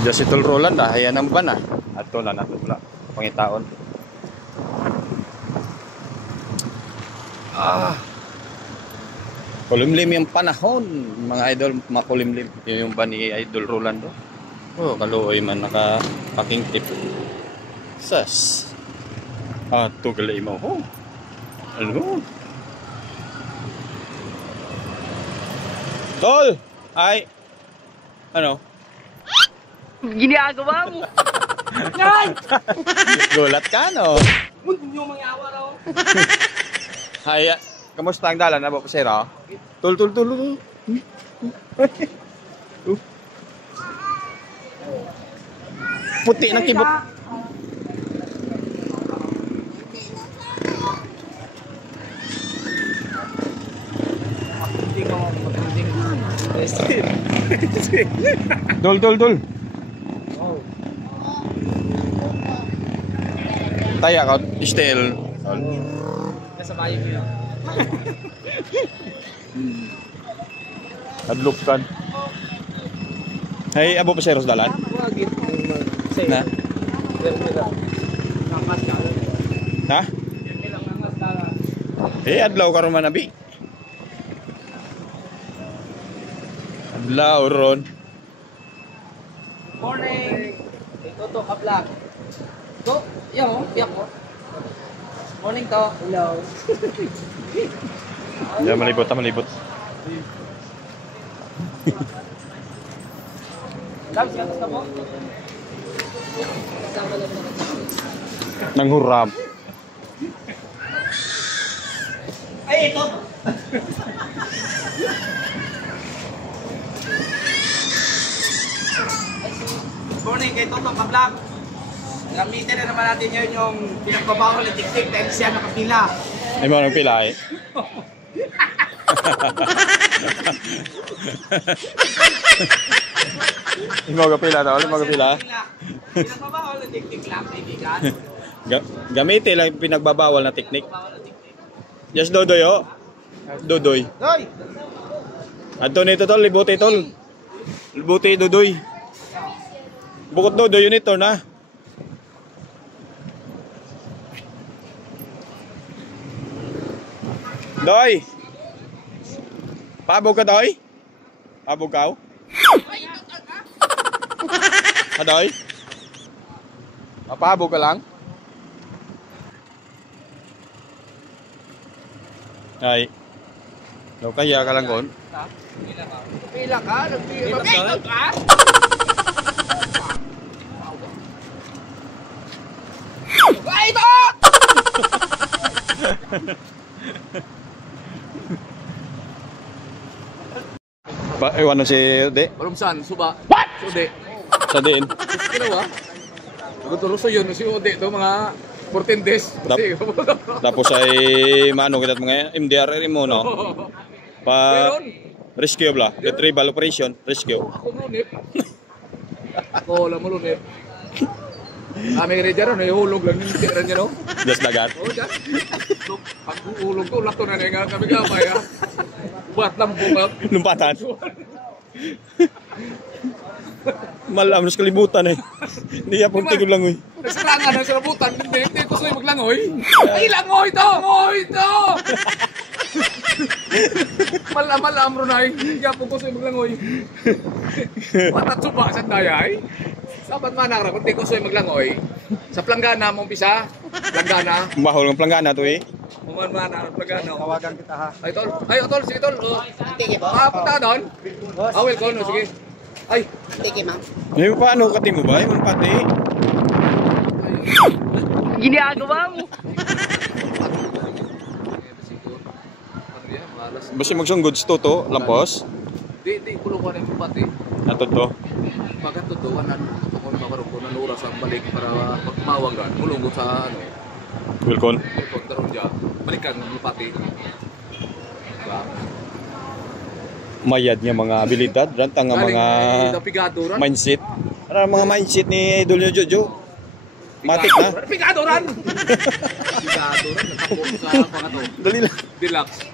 Just itol Roland ayan ang ban at to na nato wala pangitaon. Kulimlim yung panahon mga idol, makulimlim yung ban ni Idol Rolando. Oh, kaluoy man naka-packing tip. Sas. Tugalay mo. Oh. Ano? Tol! Ay! Ano? Ginagawa mo! Yan! Gulat ka, no? Yung mga awa raw. Ay, kamusta ang dalan? Abo, pasira? Tul. Puti ng kibot. Dul. Taya ka, still. Nasa bayo mo yun. Adlok kan. Hey, abo paseros dalan? Na? Ha? Adlaw ka ron manabi. Adlaw ron. Morning! Toto ka vlog. To, yo, biyak mo. Morning to. Hello. Ya malibot. Labs ka gusto mo? Nanghuram. Ay, ito! Morning kay Toto ka vlog. Gamitin na naman natin yun yung pinagbabaho ng tik-tik dahil siya nakapila. Ay mo nang pila eh. Imo ka pila daw, imo ka pila. Pinagbabaho ng tik-tik lang, kaibigan. Gamitin lang pinagbabawal na teknik. Yes, Dodoy oh. Dodoy. Doy! Adto nito tol, libuti tol. Libuti Dodoy. Bukod Dodoy yun ito na. Doy! Pabog ka, Doy? Pabog ka? Doy? Pabog ka lang? Ay. Daw kaya ka lang kon? Pila ka? Nagpila ka? Ay, ito! Ewan si Ode? Palumsan, suba. What? Ode. Sa din. Kinawa? Naguturo yun si Ode ito mga 14 days. Tapos ay mano kita mga MDRR mo no? Rescue bla, retrieval operation, rescue. Ako lunip. Ako lang mo lunip. Kami kaya dyan, nahihulog lang yung tira niya, no? Just dagat? Oo, dyan. Pag uhulog ko, lakto na nga kami gamay, ha? Buat lang bungap. Lumpatan? Malam, nas kalibutan eh. Hindi yapong tigol langoy. Nasarangan ang sarabutan, hindi ko sa'yo maglangoy. Ay, langoy to! Langoy to! Malam ron ay, hindi yapong ko sa'yo maglangoy. Watat suba sa dayay. Sabat man ang rakot, hindi ko sa'yo maglangoy. Sa planggana mong pisa, planggana. Mahol ng planggana to eh. Uman ang planggana. Tawagan kita ha. Ay, tol. Ay, tol, sige, tol. Punta ka doon. Welcome, no, sige. Ay. Tiki, ma'am. May paano kati mo ba? Yung pati. Ginagawa mo. Basta magsunggod sa toto, lampos. Di, kulungan yung pati. Nato to. Bakit tutukan na kung makarukunan oras ang balik para pagkumawag ran. Mulunggo sa ano. Wilcon. Welcome, daron dyan. Balikan ng pati. Diba? Mayad niya mga abilidad, rantang nga mga mindset. Ano mga mindset ni Idol niyo Jojo? Matik na. Pigadoran! Pigadoran, nagtapos sa mga to. Dali lang. Deluxe.